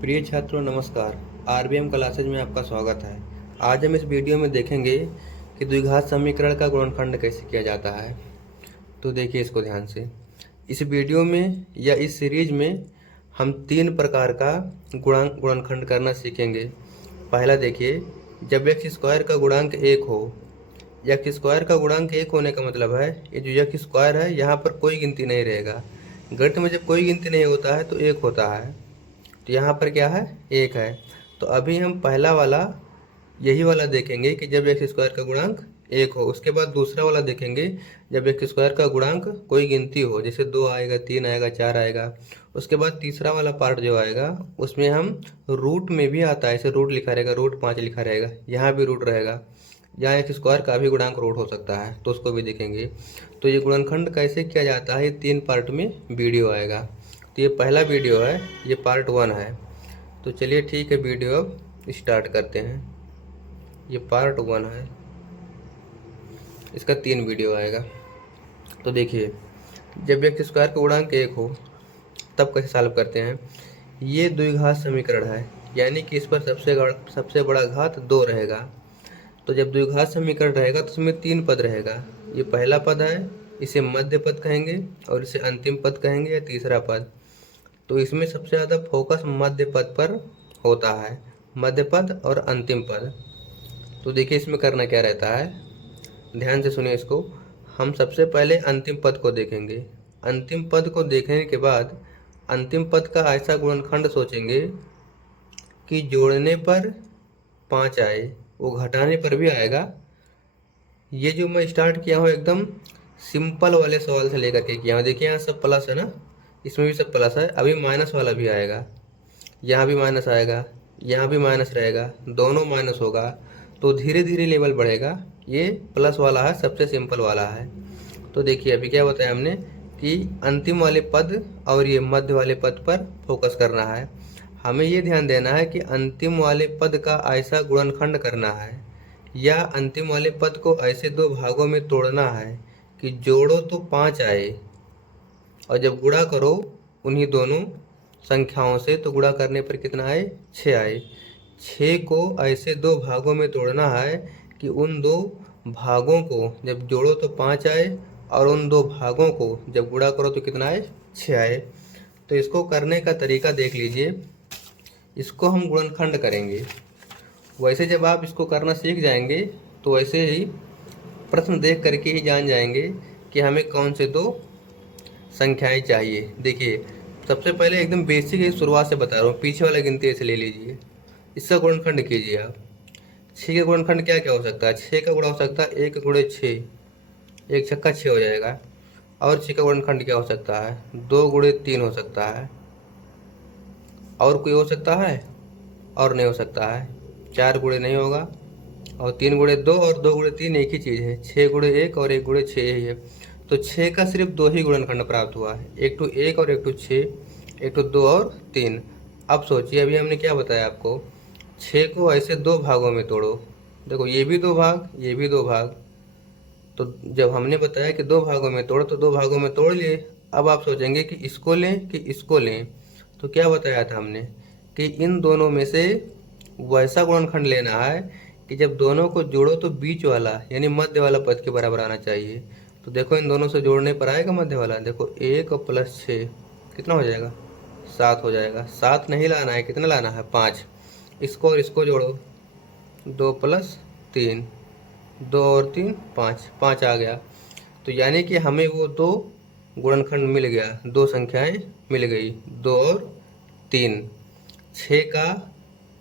प्रिय छात्रों नमस्कार। आरबीएम क्लासेज में आपका स्वागत है। आज हम इस वीडियो में देखेंगे कि द्विघात समीकरण का गुणनखंड कैसे किया जाता है। तो देखिए इसको ध्यान से। इस वीडियो में या इस सीरीज में हम 3 प्रकार का गुणनखंड करना सीखेंगे। पहला देखिए, जब एक्स स्क्वायर का गुणांक 1 हो। एक्स स्क्वायर का गुणांक 1 होने का मतलब है ये जो एक्स स्क्वायर है यहाँ पर कोई गिनती नहीं रहेगा। गणित में जब कोई गिनती नहीं होता है तो 1 होता है। तो यहाँ पर क्या है, 1 है। तो अभी हम पहला वाला यही वाला देखेंगे कि जब एक्स स्क्वायर का गुणांक 1 हो। उसके बाद दूसरा वाला देखेंगे जब एक्स स्क्वायर का गुणांक कोई गिनती हो, जैसे 2 आएगा, 3 आएगा, 4 आएगा। उसके बाद तीसरा वाला पार्ट जो आएगा उसमें हम रूट में भी आता है, ऐसे रूट लिखा रहेगा, रूट 5 लिखा रहेगा, यहाँ भी रूट रहेगा। यहाँ एक्स स्क्वायर का भी गुणांक रूट हो सकता है तो उसको भी देखेंगे। तो ये गुणनखंड कैसे किया जाता है, 3 पार्ट में वीडियो आएगा। तो ये पहला वीडियो है, ये पार्ट 1 है। तो चलिए ठीक है, वीडियो अब स्टार्ट करते हैं। ये पार्ट 1 है, इसका 3 वीडियो आएगा। तो देखिए, जब एक्स स्क्वायर का गुणांक 1 हो तब कैसे सॉल्व करते हैं। ये द्विघात समीकरण है, यानी कि इस पर सबसे बड़ा घात 2 रहेगा। तो जब द्विघात समीकरण रहेगा तो उसमें 3 पद रहेगा। ये पहला पद है, इसे मध्य पद कहेंगे, और इसे अंतिम पद कहेंगे या तीसरा पद। तो इसमें सबसे ज़्यादा फोकस मध्य पद पर होता है, मध्य पद और अंतिम पद। तो देखिए इसमें करना क्या रहता है, ध्यान से सुनिए इसको। हम सबसे पहले अंतिम पद को देखेंगे। अंतिम पद को देखने के बाद अंतिम पद का ऐसा गुणनखंड सोचेंगे कि जोड़ने पर 5 आए, वो घटाने पर भी आएगा। ये जो मैं स्टार्ट किया हूँ एकदम सिंपल वाले सवाल से लेकर के किया हूँ। देखिए यहाँ सब प्लस है ना, इसमें भी सब प्लस है। अभी माइनस वाला भी आएगा, यहाँ भी माइनस आएगा, यहाँ भी माइनस रहेगा, दोनों माइनस होगा। तो धीरे धीरे लेवल बढ़ेगा। ये प्लस वाला है, सबसे सिंपल वाला है। तो देखिए अभी क्या बताया हमने कि अंतिम वाले पद और ये मध्य वाले पद पर फोकस करना है। हमें ये ध्यान देना है कि अंतिम वाले पद का ऐसा गुणनखंड करना है या अंतिम वाले पद को ऐसे 2 भागों में तोड़ना है कि जोड़ो तो 5 आए, और जब गुणा करो उन्हीं दोनों संख्याओं से तो गुणा करने पर कितना आए, 6 आए। 6 को ऐसे 2 भागों में तोड़ना है कि उन 2 भागों को जब जोड़ो तो 5 आए, और उन 2 भागों को जब गुणा करो तो कितना आए, 6 आए। तो इसको करने का तरीका देख लीजिए। इसको हम गुणनखंड करेंगे। वैसे जब आप इसको करना सीख जाएंगे तो वैसे ही प्रश्न देख करके ही जान जाएंगे कि हमें कौन से 2 संख्याएं चाहिए। देखिए सबसे पहले एकदम बेसिक है, शुरुआत से बता रहा हूँ, पीछे वाला गिनती ऐसे ले लीजिए। इसका गुणनखंड कीजिए आप। 6 का गुणनखंड क्या क्या हो सकता है, 6 का गुणा हो सकता है 1 गुणे 6, 1 छक्का 6 हो जाएगा। और 6 का गुणनखंड क्या हो सकता है, 2 गुणे 3 हो सकता है। और कोई हो सकता है, और नहीं हो सकता है। 4 गुणे नहीं होगा, और 3 गुणे 2 और 2 गुणे 3 एक ही चीज़ है। 6 गुणे 1 और 1 गुणे 6 ही है। तो 6 का सिर्फ 2 ही गुणनखंड प्राप्त हुआ है, एक तो 1 और एक तो 6, एक तो 2 और 3। अब सोचिए, अभी हमने क्या बताया आपको, 6 को ऐसे 2 भागों में तोड़ो। देखो ये भी 2 भाग, ये भी 2 भाग। तो जब हमने बताया कि 2 भागों में तोड़ो तो 2 भागों में तोड़ लिए। अब आप सोचेंगे कि इसको लें कि इसको लें। तो क्या बताया था हमने कि इन दोनों में से वैसा गुणनखंड लेना है कि जब दोनों को जोड़ो तो बीच वाला यानी मध्य वाला पद के बराबर आना चाहिए। तो देखो इन दोनों से जोड़ने पर आएगा मध्य वाला। देखो 1 और प्लस 6 कितना हो जाएगा, 7 हो जाएगा। 7 नहीं लाना है, कितना लाना है, 5। इसको और इसको जोड़ो, 2 प्लस 3, 2 और 3 5, 5 आ गया। तो यानी कि हमें वो 2 गुणनखंड मिल गया, 2 संख्याएं मिल गई, 2 और 3। 6 का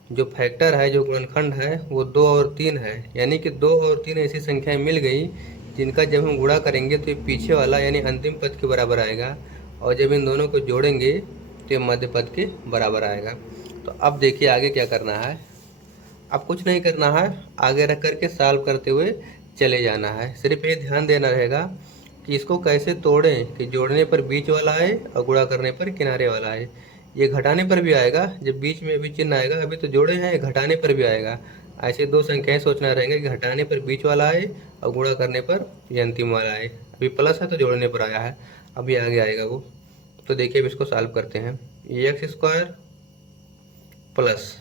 जो फैक्टर है, जो गुणनखंड है, वो 2 और 3 है। यानी कि 2 और 3 ऐसी संख्याएं मिल गई जिनका जब हम गुणा करेंगे तो ये पीछे वाला यानी अंतिम पद के बराबर आएगा, और जब इन दोनों को जोड़ेंगे तो ये मध्य पद के बराबर आएगा। तो अब देखिए आगे क्या करना है। अब कुछ नहीं करना है, आगे रख करके सॉल्व करते हुए चले जाना है। सिर्फ ये ध्यान देना रहेगा कि इसको कैसे तोड़ें कि जोड़ने पर बीच वाला आए और गुणा करने पर किनारे वाला आए। ये घटाने पर भी आएगा, जब बीच में अभी चिन्ह आएगा, अभी तो जोड़े हैं, घटाने पर भी आएगा। ऐसे 2 संख्याएं सोचना रहेंगे कि घटाने पर बीच वाला आए और गुणा करने पर ये अंतिम वाला आए। अभी प्लस है तो जोड़ने पर आया है, अभी आगे आएगा वो। तो देखिए अब इसको सॉल्व करते हैं। एक्स स्क्वायर प्लस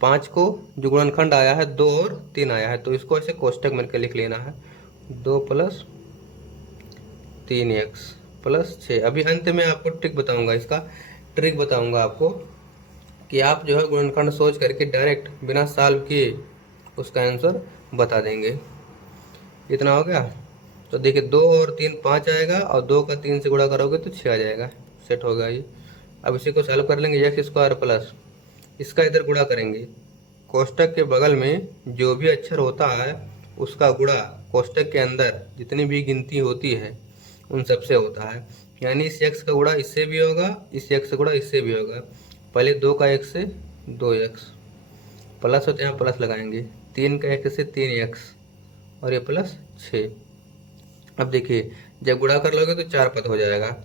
5 को जो गुणनखंड आया है 2 और 3 आया है, तो इसको ऐसे कोष्टक में के लिख लेना है, 2 प्लस 3x प्लस 6। अभी अंत में आपको ट्रिक बताऊंगा, इसका ट्रिक बताऊंगा आपको कि आप जो है गुणनखंड सोच करके डायरेक्ट बिना सॉल्व किए उसका आंसर बता देंगे। इतना हो गया। तो देखिए 2 और 3 5 आएगा, और 2 का 3 से गुणा करोगे तो 6 आ जाएगा। सेट होगा ये। अब इसी को सॉल्व कर लेंगे, एक्स स्क्वायर प्लस इसका इधर गुणा करेंगे, कोष्टक के बगल में जो भी अक्षर होता है उसका गुणा कोष्टक के अंदर जितनी भी गिनती होती है उन सबसे होता है। यानी इस एक्स का गुणा इससे भी होगा, इस एक्स का गुणा इससे भी होगा। पहले 2 का x से 2x प्लस होते यहाँ प्लस लगाएंगे, 3 का x से 3x और ये प्लस 6। अब देखिए जब गुणा कर लोगे तो 4 पद हो जाएगा।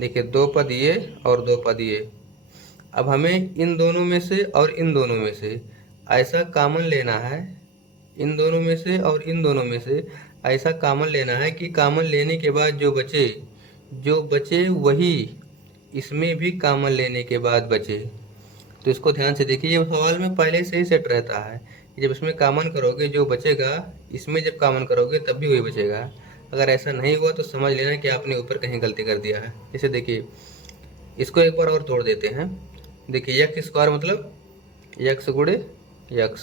देखिए 2 पद ये और 2 पद ये। अब हमें इन दोनों में से और इन दोनों में से ऐसा कॉमन लेना है, इन दोनों में से और इन दोनों में से ऐसा कॉमन लेना है कि कॉमन लेने के बाद जो बचे वही इसमें भी कॉमन लेने के बाद बचे। तो इसको ध्यान से देखिए, ये सवाल में पहले से ही सेट रहता है कि जब इसमें कॉमन करोगे जो बचेगा इसमें जब कॉमन करोगे तब भी वही बचेगा। अगर ऐसा नहीं हुआ तो समझ लेना कि आपने ऊपर कहीं गलती कर दिया है। जैसे देखिए इसको एक बार और तोड़ देते हैं। देखिए एक्स स्क्वायर मतलब एक्स गुणे एक्स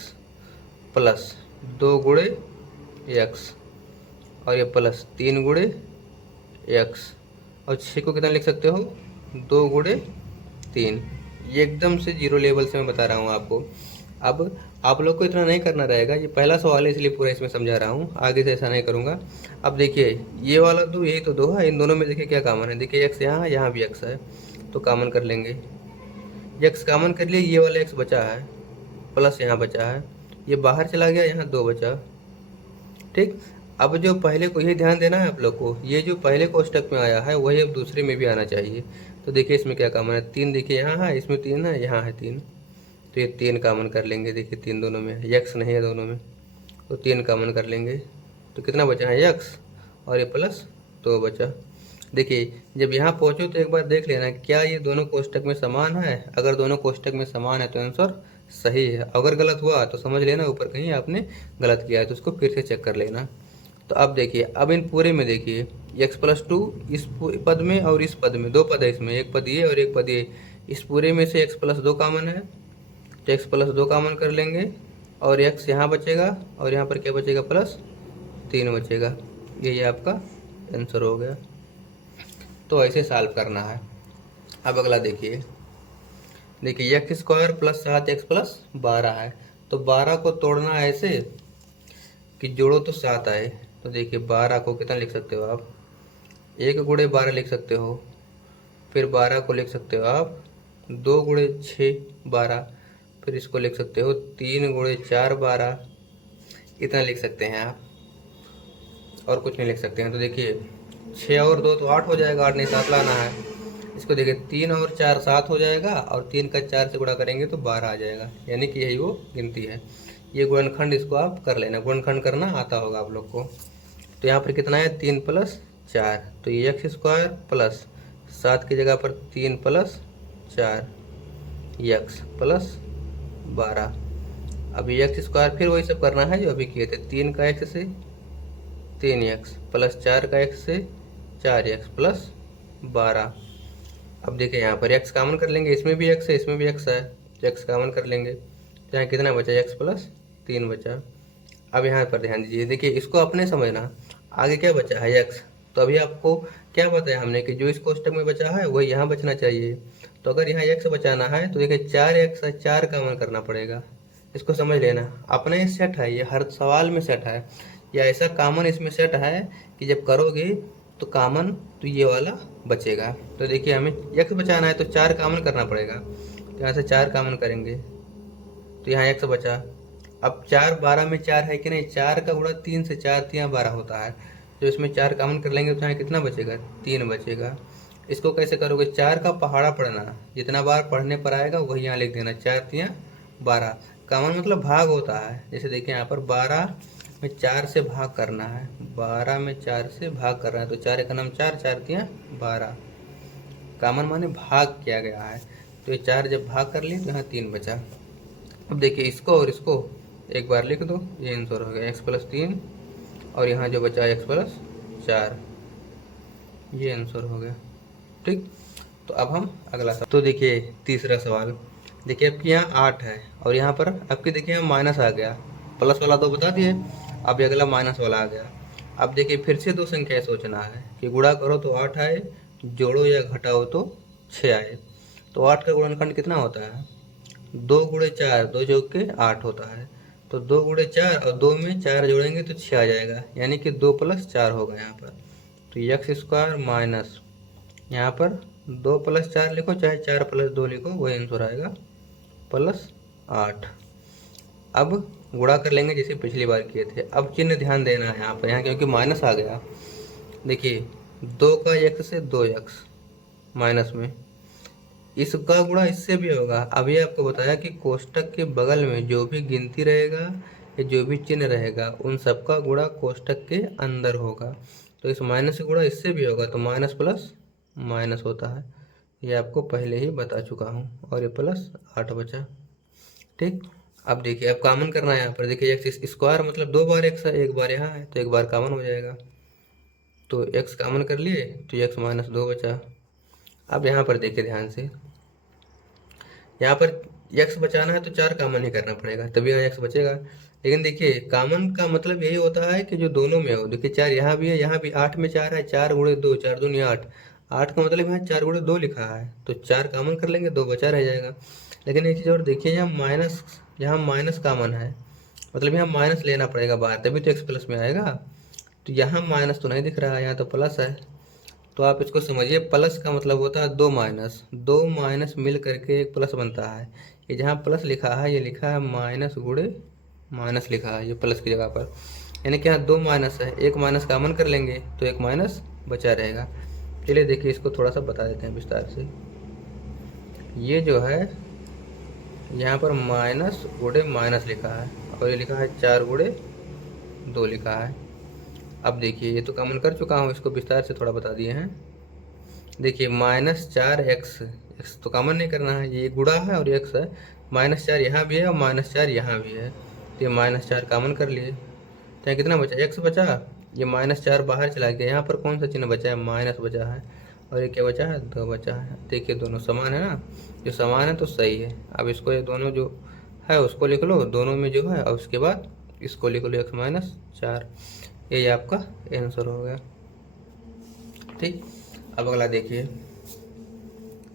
प्लस 2 गुणे एक्स और ये प्लस 3 गुणे एक्स और 6 को कितना लिख सकते हो, 2 गुणे 3। ये एकदम से जीरो लेवल से मैं बता रहा हूँ आपको। अब आप लोग को इतना नहीं करना रहेगा, ये पहला सवाल है इसलिए पूरा इसमें समझा रहा हूँ, आगे से ऐसा नहीं करूँगा। अब देखिए ये वाला 2 यही तो 2 है, इन दोनों में देखिए क्या कॉमन है। देखिए एक्स यहाँ है, यहाँ भी एक्स है, तो कॉमन कर लेंगे। एक्स कॉमन कर लिए, ये वाला एक्स बचा है प्लस यहाँ बचा है, ये बाहर चला गया, यहाँ 2 बचा। ठीक। अब जो पहले को ये ध्यान देना है आप लोग को, ये जो पहले कोष्टक में आया है वही अब दूसरे में भी आना चाहिए। तो देखिए इसमें क्या कॉमन है, 3 देखिए यहाँ है, इसमें 3 है, यहाँ है 3, तो ये 3 कॉमन कर लेंगे। देखिए 3 दोनों में, एक्स नहीं है दोनों में, तो 3 कॉमन कर लेंगे। तो कितना बचा है, एक्स और ये प्लस 2 बचा। देखिए जब यहाँ पहुँचो तो एक बार देख लेना क्या ये दोनों कोष्टक में समान है। अगर दोनों कोष्टक में समान है तो आंसर सही है। अगर गलत हुआ तो समझ लेना ऊपर कहीं आपने गलत किया है, तो उसको फिर से चेक कर लेना। तो अब देखिए, अब इन पूरे में देखिए एक्स प्लस 2 इस पद में और इस पद में 2 पद है, इसमें एक पद ये और एक पद ये। इस पूरे में से एक्स प्लस 2 कॉमन है, तो एक्स प्लस 2 कॉमन कर लेंगे और एक्स यहाँ बचेगा और यहाँ पर क्या बचेगा, प्लस 3 बचेगा। यही आपका आंसर हो गया। तो ऐसे सॉल्व करना है। अब अगला देखिए, देखिए x square plus 7x plus 12 है, तो 12 को तोड़ना है ऐसे कि जोड़ो तो 7 आए। तो देखिए 12 को कितना लिख सकते हो आप, 1 गुणे 12 लिख सकते हो, फिर 12 को लिख सकते हो आप 2 गुणे 6 12, फिर इसको लिख सकते हो 3 गुणे 4 12, इतना लिख सकते हैं आप, और कुछ नहीं लिख सकते हैं। तो देखिए 6 और 2 तो 8 हो जाएगा, 8 नहीं 7 लाना है। इसको देखिए 3 और 4 7 हो जाएगा, और 3 का 4 से गुणा करेंगे तो 12 आ जाएगा, यानी कि यही वो गिनती है। ये गुणनखंड इसको आप कर लेना, गुणनखंड करना आता होगा आप लोग को। तो यहाँ पर कितना है, 3 प्लस 4, तो ये एक्स स्क्वायर प्लस 7 की जगह पर 3 प्लस 4 एक्स प्लस 12। अब एक्स स्क्वायर फिर वही सब करना है जो अभी किए थे, 3 का एक्स से 3x प्लस 4 का x से 4x प्लस 12। अब देखिए यहाँ पर x कॉमन कर लेंगे, इसमें भी x है इसमें भी x है, तो x कॉमन कर लेंगे, तो यहाँ कितना बचा, x प्लस 3 बचा। अब यहाँ पर ध्यान दीजिए, देखिए इसको अपने समझना, आगे क्या बचा है x। तो अभी आपको क्या बताया हमने कि जो इस कोष्टक में बचा है वही यहाँ बचना चाहिए। तो अगर यहाँ x बचाना है तो देखिए 4x है, 4 कॉमन करना पड़ेगा। इसको समझ लेना, अपना ये सेट है, ये हर सवाल में सेट है, या ऐसा कॉमन इसमें सेट है कि जब करोगे तो कॉमन तो ये वाला बचेगा। तो देखिए हमें x बचाना है तो 4 कॉमन करना पड़ेगा, तो यहाँ से 4 कॉमन करेंगे तो यहाँ x बचा। अब 4 12 में 4 है कि नहीं, 4 का गुणा 3 से 4 3 12 होता है, तो इसमें 4 कॉमन कर लेंगे तो यहाँ कितना बचेगा, 3 बचेगा। इसको कैसे करोगे, 4 का पहाड़ा पढ़ना, जितना बार पढ़ने पर आएगा वही यहाँ लिख देना, 4 3 12। कॉमन मतलब भाग होता है, जैसे देखिए यहाँ पर 12 में 4 से भाग करना है, 12 में 4 से भाग करना है, तो 4 का नाम 4 4 3 12। कॉमन माने भाग किया गया है, तो ये 4 जब भाग कर लिए तो यहाँ 3 बचा। अब देखिए इसको और इसको एक बार लिख दो, ये आंसर हो गया x+3 और यहाँ जो बचा x+4, ये आंसर हो गया। ठीक, तो अब हम अगला सवाल, तो देखिए तीसरा सवाल, देखिए आपके यहाँ 8 है और यहाँ पर आपके देखिए यहाँ माइनस आ गया, प्लस वाला तो बता दिए, अब ये अगला माइनस वाला आ गया। अब देखिए फिर से दो संख्याएं सोचना है कि गुणा करो तो 8 आए, जोड़ो या घटाओ तो 6 आए। तो 8 का गुणनखंड कितना होता है? 2 गुणे 4, 2 जोड़ के 8 होता है। तो 2 गुणे 4 और 2 में 4 जोड़ेंगे तो 6 आ जाएगा, यानी कि 2 + 4 होगा यहाँ पर। तो x² माइनस यहाँ पर 2 + 4 लिखो, चाहे 4 + 2 लिखो, वही आंसर आएगा +8। अब गुणा कर लेंगे जैसे पिछली बार किए थे। अब चिन्ह ध्यान देना है यहाँ पर, यहाँ क्योंकि माइनस आ गया। देखिए 2 का x से 2x माइनस में, इसका गुणा इससे भी होगा। अभी आपको बताया कि कोष्टक के बगल में जो भी गिनती रहेगा या जो भी चिन्ह रहेगा उन सबका गुणा कोष्टक के अंदर होगा। तो इस माइनस से गुणा इससे भी होगा, तो माइनस प्लस माइनस होता है, ये आपको पहले ही बता चुका हूँ। और ये +8 बचा। ठीक, अब देखिए अब कॉमन करना है यहाँ पर। देखिए x² मतलब 2 बार x है, एक बार यहाँ है तो एक बार कॉमन हो जाएगा। तो x कॉमन कर लिए तो x - 2 बचा। अब यहाँ पर देखिए ध्यान से, यहाँ पर x बचाना है तो 4 कॉमन ही करना पड़ेगा, तभी यहाँ x बचेगा। लेकिन देखिए कॉमन का मतलब यही होता है कि जो दोनों में हो। देखिए 4 यहाँ भी है, यहाँ भी 8 में 4 है, 4 गुणे 2, 4 दूनी 8, 8 का मतलब यहाँ 4 गुणे 2 लिखा है, तो 4 कॉमन कर लेंगे, 2 बचा रह जाएगा। लेकिन एक चीज़ और देखिए, यहाँ माइनस कॉमन है, मतलब यहाँ माइनस लेना पड़ेगा बाहर, तभी तो x प्लस में आएगा। तो यहाँ माइनस तो नहीं दिख रहा है, यहाँ तो प्लस है। तो आप इसको समझिए, प्लस का मतलब होता है 2 माइनस, 2 माइनस मिल करके एक प्लस बनता है। ये जहाँ प्लस लिखा है, ये लिखा है माइनस गुणे माइनस लिखा है, ये प्लस की जगह पर, यानी कि यहाँ 2 माइनस है, एक माइनस कॉमन कर लेंगे तो एक माइनस बचा रहेगा। चलिए देखिए इसको थोड़ा सा बता देते हैं विस्तार से। ये जो है यहाँ पर माइनस गुणे माइनस लिखा है और ये लिखा है 4 गुणे 2 लिखा है। अब देखिए ये तो कॉमन कर चुका हूँ, इसको विस्तार से थोड़ा बता दिए हैं। देखिए -4x, x तो कॉमन नहीं करना है, ये गुणा है और x है। -4 यहाँ भी है और -4 यहाँ भी है, तो ये -4 कॉमन कर लिए, तो यहाँ कितना बचा? x बचा। ये -4 बाहर चला गया, यहाँ पर कौन सा चिन्ह बचा है? माइनस बचा है। और ये क्या बचा है? 2 बचा है। देखिए दोनों समान है ना, जो समान है तो सही है। अब इसको ये दोनों जो है उसको लिख लो, दोनों में जो है, और उसके बाद इसको लिख लो x - 4, ये आपका आंसर हो गया। ठीक, अब अगला देखिए,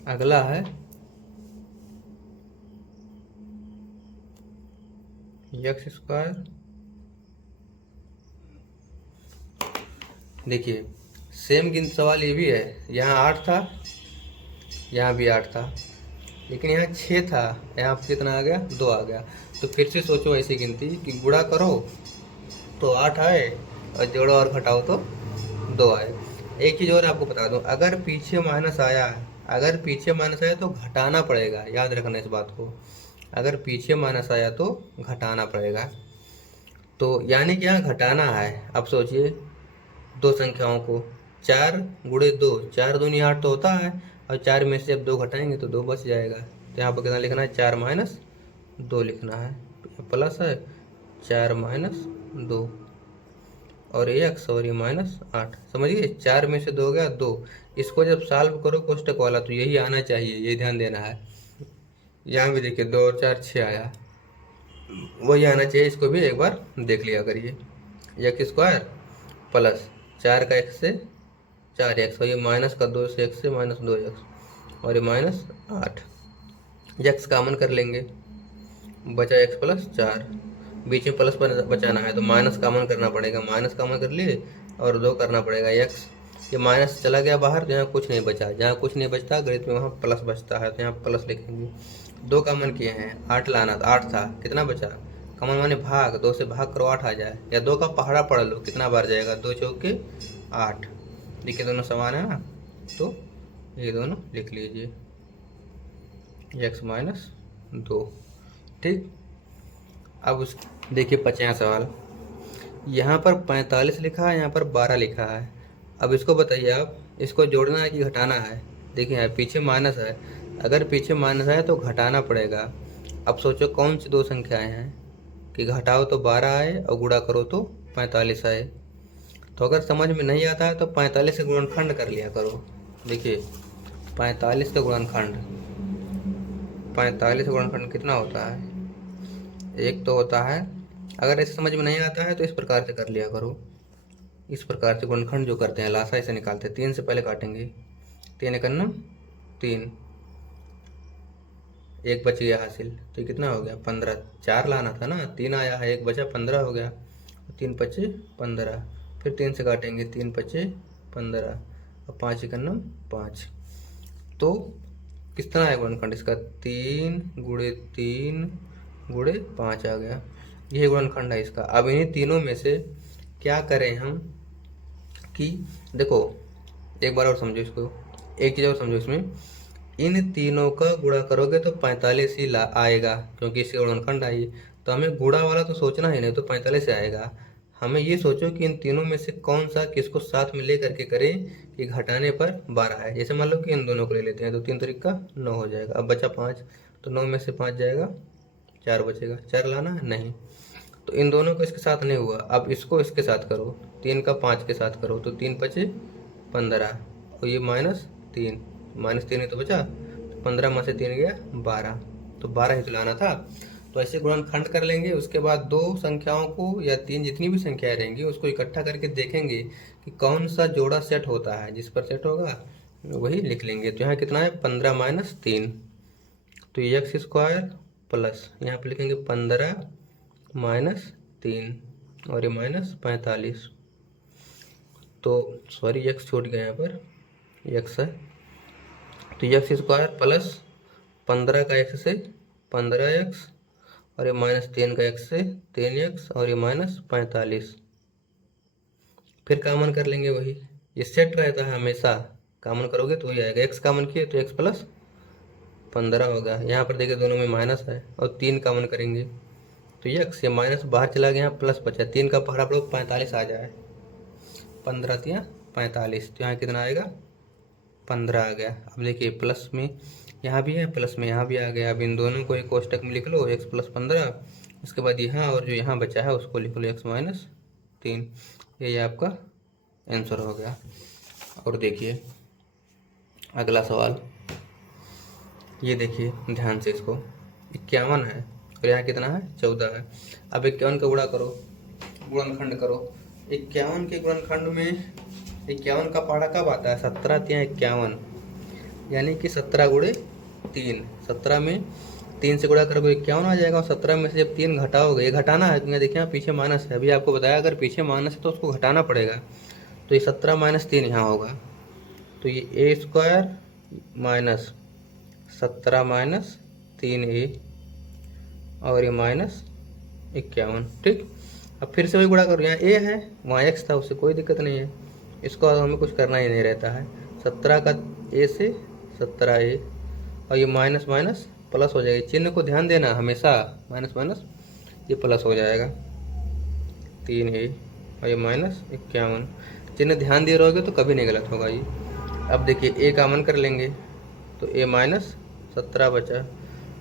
अगला है x²। देखिए सेम गिनती सवाल ये भी है, यहाँ 8 था, यहाँ भी 8 था, लेकिन यहाँ 6 था, यहाँ पर कितना आ गया? 2 आ गया। तो फिर से सोचो ऐसी गिनती कि गुणा करो तो 8 आए और जोड़ो और घटाओ तो 2 आए। एक चीज़ और आपको बता दूं, अगर पीछे माइनस आया, तो घटाना पड़ेगा, याद रखना इस बात को। अगर पीछे माइनस आया तो घटाना पड़ेगा, तो यानी कि यहाँ घटाना है। अब सोचिए दो संख्याओं को, 4 गुणे 2, 4 दूनी 8 तो होता है, और 4 में से जब 2 घटाएंगे तो 2 बच जाएगा। तो यहाँ पर कितना लिखना है? 4 - 2 लिखना है, प्लस है 4 - 2 और ये x और ये -8। समझिए 4 में से 2 गया 2। इसको जब सॉल्व करो कोष्टक वाला तो यही आना चाहिए, ये ध्यान देना है। यहाँ भी देखिए 2 और 4 6 आया, वही आना चाहिए। इसको भी एक बार देख लिया करिए। x² प्लस 4 का x से 4x, और ये माइनस का 2 से x से -2x, और ये -8। x कॉमन कर लेंगे, बचा x + 4, बीच में प्लस बचाना है तो माइनस कॉमन करना पड़ेगा, माइनस कॉमन कर लिए और 2 करना पड़ेगा x। ये माइनस चला गया बाहर तो यहाँ कुछ नहीं बचा, जहाँ कुछ नहीं बचता गणित में वहाँ प्लस बचता है, तो यहाँ प्लस लिखेंगे। 2 कॉमन किए हैं, 8 लाना, 8 था, कितना बचा? कॉमन माने भाग, 2 से भाग करो 8 आ जाए, या 2 का पहाड़ा पढ़ लो, कितना बार जाएगा? 2 चौके 8। देखिए दोनों समान है ना, तो ये दोनों लिख लीजिए, x - 2। ठीक, अब उस देखिए 50वां सवाल, यहाँ पर 45 लिखा है, यहाँ पर 12 लिखा है। अब इसको बताइए आप, इसको जोड़ना है कि घटाना है? देखिए यहाँ पीछे माइनस है, अगर पीछे माइनस आए तो घटाना पड़ेगा। अब सोचो कौन सी दो संख्याएं हैं कि घटाओ तो 12 आए और गुणा करो तो 45 आए। तो अगर समझ में नहीं आता है तो 45 का गुणनखंड कर लिया करो। देखिए 45 का गुणनखंड, 45 का गुणनखंड कितना होता है, एक तो होता है। अगर ऐसे समझ में नहीं आता है तो इस प्रकार से कर लिया करो। इस प्रकार से गुणनखंड जो करते हैं लासा ऐसे निकालते हैं। 3 से पहले काटेंगे, 3 एक 3, एक बच गया हासिल, तो ये कितना हो गया 15। 4 लाना था ना, 3 आया है, एक बचा 15 हो गया, 3 पचे 15। फिर 3 से काटेंगे, 3 पचे 15 और 5 एक 5। तो कितना है गुणनखंड इसका, 3 गुणे 3 गुणे 5 आ गया। यही गुणनखंड है इसका। अब इन्हीं तीनों में से क्या करें हम कि देखो एक बार और समझो इसको, एक चीज़ और समझो इसमें। इन तीनों का गुणा करोगे तो 45 ही आएगा, क्योंकि इसके गुणनखंड आई। तो हमें गुणा वाला तो सोचना ही नहीं, तो 45 से आएगा। हमें ये सोचो कि इन तीनों में से कौन सा किसको साथ में ले करके करें कि घटाने पर 12 है। जैसे मान लो कि इन दोनों को ले लेते हैं तो 3 तरीक का 9 हो जाएगा। अब बचा 5, तो 9 में से 5 जाएगा, 4 बचेगा। 4 लाना है नहीं, तो इन दोनों को इसके साथ नहीं हुआ। अब इसको इसके साथ करो, 3 का 5 के साथ करो, तो 3 पचे 15 और ये -3, -3 ही तो बचा, तो 15 में से 3 गया 12, तो 12 ही तो लाना था। तो ऐसे गुणनखंड कर लेंगे। उसके बाद दो संख्याओं को या 3 जितनी भी संख्याएं रहेंगी उसको इकट्ठा करके देखेंगे कि कौन सा जोड़ा सेट होता है। जिस पर सेट होगा वही लिख लेंगे। तो यहाँ कितना है 15 - 3, तो एक्स स्क्वायर प्लस यहाँ पर लिखेंगे 15 - 3 और ये -45। तो सॉरी एक्स छूट गया, यहाँ पर एक्स है, तो एक्स स्क्वायर प्लस 15 का एक्स से 15x और ये -3 का एक्स से 3x और ये -45। फिर कॉमन कर लेंगे वही, ये सेट रहता है हमेशा, कॉमन करोगे तो वही आएगा। x कॉमन किए तो x प्लस 15 होगा। यहाँ पर देखिए दोनों में माइनस है और 3 कॉमन करेंगे तो x, ये माइनस बाहर चला गया, यहाँ प्लस बचा। 3 का पहाड़ा पर 45 आ जाए, 15 × 45, तो यहाँ कितना आएगा 15 आ गया। अब देखिए प्लस में यहाँ भी है, प्लस में यहाँ भी आ गया। अब इन दोनों को एक कोष्टक में लिख लो, x + 15, उसके बाद यहाँ और जो यहाँ बचा है उसको लिख लो x - 3। ये आपका आंसर हो गया। और देखिए अगला सवाल, ये देखिए ध्यान से इसको, 51 है और यहाँ कितना है 14 है। अब 51 का गुणा करो, गुणनखंड करो। 51 के गुणनखंड में 51 का पहाड़ा कब आता है, 17 × 51, यानी कि 17 × 3। 17 में 3 से गुणा करोगे 51 आ जाएगा। और 17 में से जब 3 घटाओगे, ये घटाना है क्योंकि देखिए यहाँ पीछे माइनस है। अभी आपको बताया अगर पीछे माइनस है तो उसको घटाना पड़ेगा। तो ये 17 - 3 यहाँ होगा, तो ये a² - 17 - 3a और ये -51। ठीक, अब फिर से वही गुणा करो। यहाँ a है, वहाँ x था, उससे कोई दिक्कत नहीं है, इसको हमें कुछ करना ही नहीं रहता है। 17 का a से 17a और ये माइनस माइनस प्लस हो जाएगा। चिन्ह को ध्यान देना हमेशा, माइनस माइनस ये प्लस हो जाएगा, 3a और ये -51। चिन्ह ध्यान दिए रहोगे तो कभी नहीं गलत होगा ये। अब देखिए a कॉमन कर लेंगे तो a - 17 बचा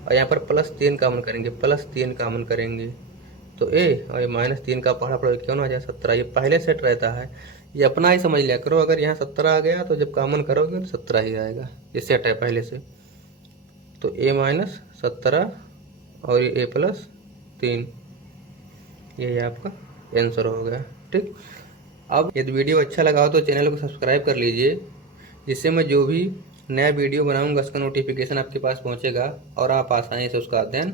और यहाँ पर +3 कॉमन करेंगे, +3 कॉमन करेंगे तो a और ये -3 का पहाड़ा पर क्यों ना आ जाए 17। ये पहले सेट रहता है, ये अपना ही समझ लिया करो। अगर यहाँ 17 आ गया तो जब कॉमन करोगे तो 17 ही आएगा, ये सेट है पहले से। तो a - 17 और ये a + 3, ये आपका आंसर हो गया। ठीक, अब यदि वीडियो अच्छा लगा हो तो चैनल को सब्सक्राइब कर लीजिए, जिससे मैं जो भी नया वीडियो बनाऊंगा उसका नोटिफिकेशन आपके पास पहुंचेगा और आप आसानी से उसका अध्ययन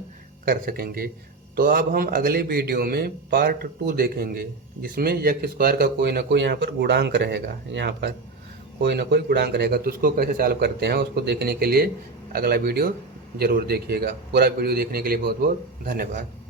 कर सकेंगे। तो अब हम अगले वीडियो में पार्ट 2 देखेंगे, जिसमें x² का कोई ना कोई यहाँ पर गुणांक रहेगा, यहाँ पर कोई ना कोई गुणांक रहेगा। तो उसको कैसे सॉल्व करते हैं उसको देखने के लिए अगला वीडियो ज़रूर देखिएगा। पूरा वीडियो देखने के लिए बहुत बहुत धन्यवाद।